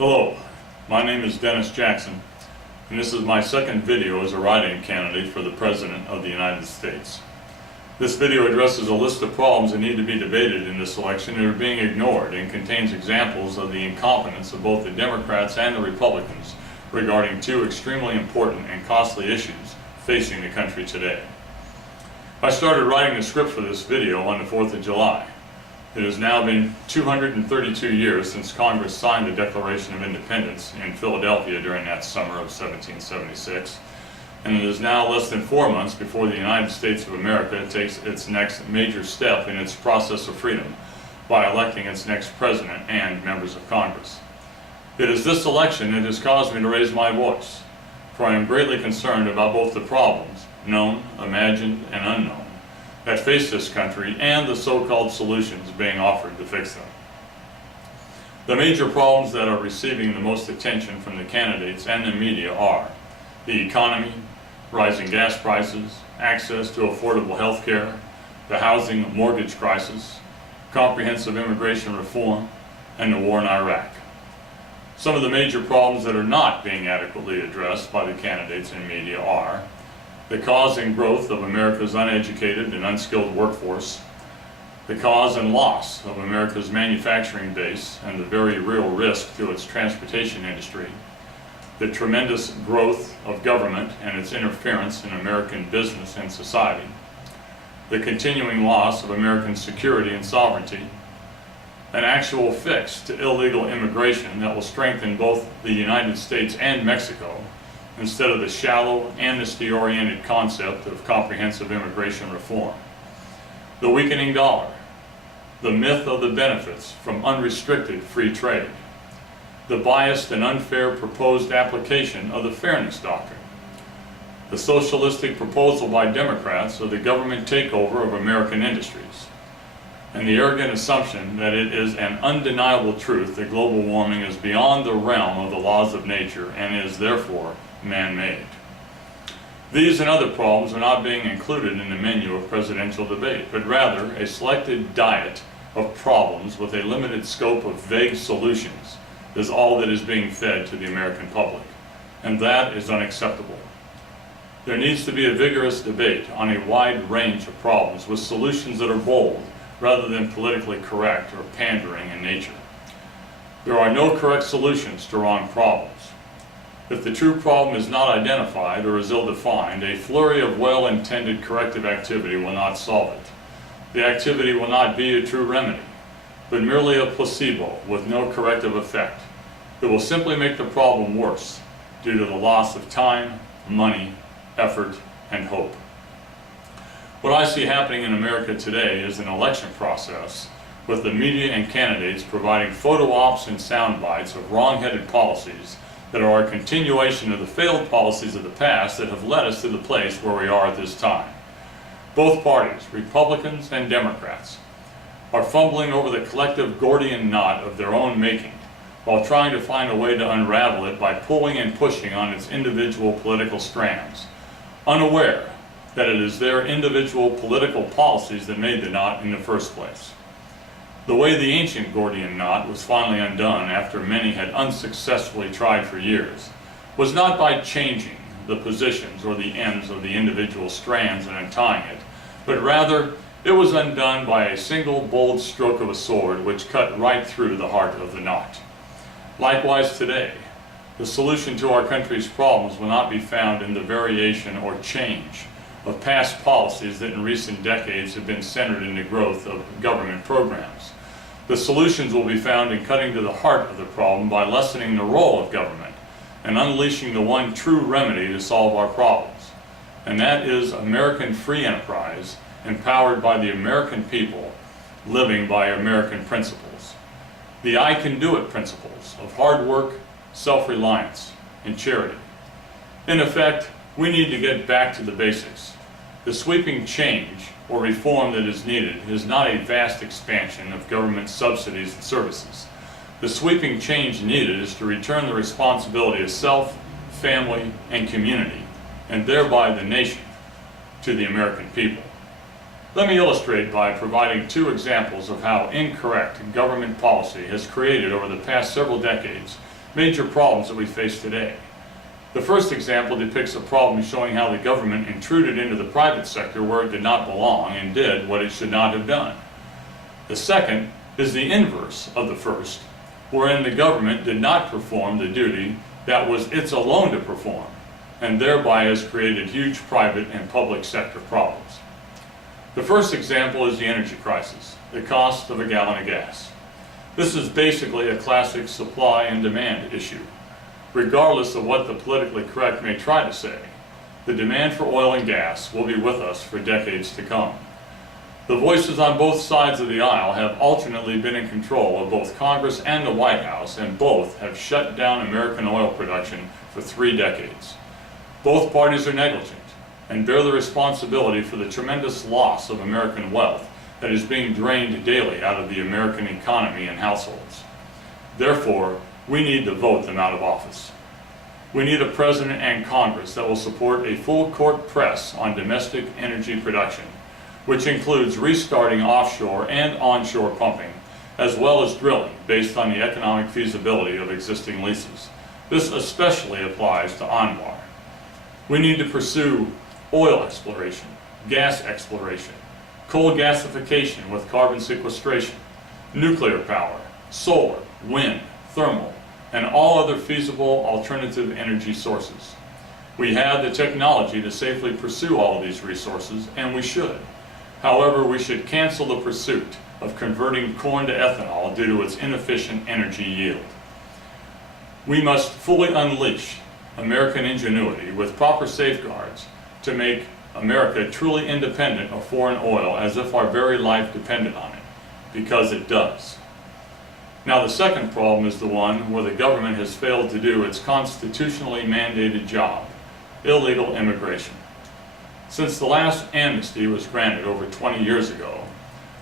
Hello, my name is Dennis Jackson, and this is my second video as a write-in candidate for the President of the United States. This video addresses a list of problems that need to be debated in this election and are being ignored, and contains examples of the incompetence of both the Democrats and the Republicans regarding two extremely important and costly issues facing the country today. I started writing the script for this video on the 4th of July. It has now been 232 years since Congress signed the Declaration of Independence in Philadelphia during that summer of 1776, and it is now less than 4 months before the United States of America takes its next major step in its process of freedom by electing its next president and members of Congress. It is this election that has caused me to raise my voice, for I am greatly concerned about both the problems, known, imagined, and unknown, that face this country and the so-called solutions being offered to fix them. The major problems that are receiving the most attention from the candidates and the media are the economy, rising gas prices, access to affordable health care, the housing mortgage crisis, comprehensive immigration reform, and the war in Iraq. Some of the major problems that are not being adequately addressed by the candidates and media are the cause and growth of America's uneducated and unskilled workforce, the cause and loss of America's manufacturing base and the very real risk to its transportation industry, the tremendous growth of government and its interference in American business and society, the continuing loss of American security and sovereignty, an actual fix to illegal immigration that will strengthen both the United States and Mexico, instead of the shallow, amnesty-oriented concept of comprehensive immigration reform, the weakening dollar, the myth of the benefits from unrestricted free trade, the biased and unfair proposed application of the fairness doctrine, the socialistic proposal by Democrats of the government takeover of American industries, and the arrogant assumption that it is an undeniable truth that global warming is beyond the realm of the laws of nature and is therefore man-made. These and other problems are not being included in the menu of presidential debate, but rather a selected diet of problems with a limited scope of vague solutions is all that is being fed to the American public, and that is unacceptable. There needs to be a vigorous debate on a wide range of problems with solutions that are bold rather than politically correct or pandering in nature. There are no correct solutions to wrong problems. If the true problem is not identified or is ill-defined, a flurry of well-intended corrective activity will not solve it. The activity will not be a true remedy, but merely a placebo with no corrective effect. It will simply make the problem worse due to the loss of time, money, effort, and hope. What I see happening in America today is an election process with the media and candidates providing photo ops and sound bites of wrong-headed policies that are a continuation of the failed policies of the past that have led us to the place where we are at this time. Both parties, Republicans and Democrats, are fumbling over the collective Gordian knot of their own making while trying to find a way to unravel it by pulling and pushing on its individual political strands, unaware that it is their individual political policies that made the knot in the first place. The way the ancient Gordian knot was finally undone after many had unsuccessfully tried for years was not by changing the positions or the ends of the individual strands and untying it, but rather it was undone by a single bold stroke of a sword which cut right through the heart of the knot. Likewise today, the solution to our country's problems will not be found in the variation or change of past policies that in recent decades have been centered in the growth of government programs. The solutions will be found in cutting to the heart of the problem by lessening the role of government and unleashing the one true remedy to solve our problems, and that is American free enterprise empowered by the American people living by American principles. The I can do it principles of hard work, self-reliance, and charity. In effect, we need to get back to the basics. The sweeping change or reform that is needed is not a vast expansion of government subsidies and services. The sweeping change needed is to return the responsibility of self, family, and community, and thereby the nation, to the American people. Let me illustrate by providing two examples of how incorrect government policy has created over the past several decades major problems that we face today. The first example depicts a problem showing how the government intruded into the private sector where it did not belong and did what it should not have done. The second is the inverse of the first, wherein the government did not perform the duty that was its alone to perform, and thereby has created huge private and public sector problems. The first example is the energy crisis, the cost of a gallon of gas. This is basically a classic supply and demand issue. Regardless of what the politically correct may try to say, the demand for oil and gas will be with us for decades to come. The voices on both sides of the aisle have alternately been in control of both Congress and the White House, and both have shut down American oil production for 3 decades. Both parties are negligent and bear the responsibility for the tremendous loss of American wealth that is being drained daily out of the American economy and households. Therefore, we need to vote them out of office. We need a president and Congress that will support a full court press on domestic energy production, which includes restarting offshore and onshore pumping, as well as drilling based on the economic feasibility of existing leases. This especially applies to Anwar. We need to pursue oil exploration, gas exploration, coal gasification with carbon sequestration, nuclear power, solar, wind, thermal, and all other feasible alternative energy sources. We have the technology to safely pursue all of these resources, and we should. However, we should cancel the pursuit of converting corn to ethanol due to its inefficient energy yield. We must fully unleash American ingenuity with proper safeguards to make America truly independent of foreign oil as if our very life depended on it, because it does. Now, the second problem is the one where the government has failed to do its constitutionally mandated job: illegal immigration. Since the last amnesty was granted over 20 years ago,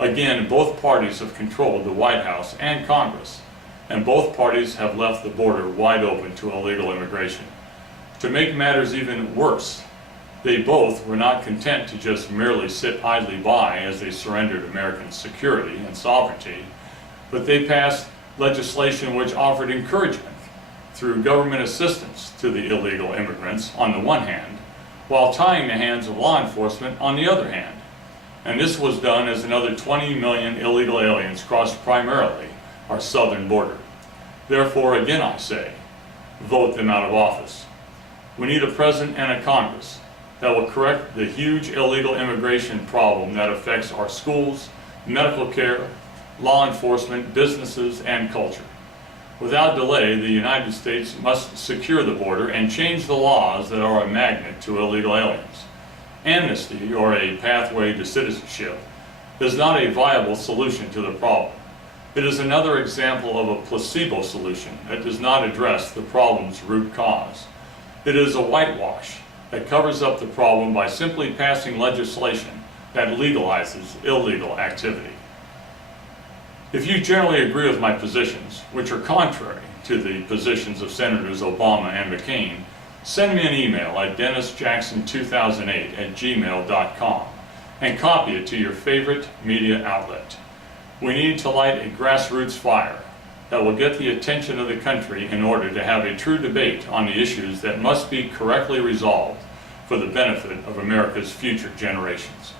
again, both parties have controlled the White House and Congress, and both parties have left the border wide open to illegal immigration. To make matters even worse, they both were not content to just merely sit idly by as they surrendered American security and sovereignty, but they passed legislation which offered encouragement through government assistance to the illegal immigrants on the one hand, while tying the hands of law enforcement on the other hand. And this was done as another 20 million illegal aliens crossed primarily our southern border. Therefore, again I say, vote them out of office. We need a president and a Congress that will correct the huge illegal immigration problem that affects our schools, medical care, law enforcement, businesses, and culture. Without delay, the United States must secure the border and change the laws that are a magnet to illegal aliens. Amnesty, or a pathway to citizenship, is not a viable solution to the problem. It is another example of a placebo solution that does not address the problem's root cause. It is a whitewash that covers up the problem by simply passing legislation that legalizes illegal activity. If you generally agree with my positions, which are contrary to the positions of Senators Obama and McCain, send me an email at dennisjackson2008@gmail.com and copy it to your favorite media outlet. We need to light a grassroots fire that will get the attention of the country in order to have a true debate on the issues that must be correctly resolved for the benefit of America's future generations.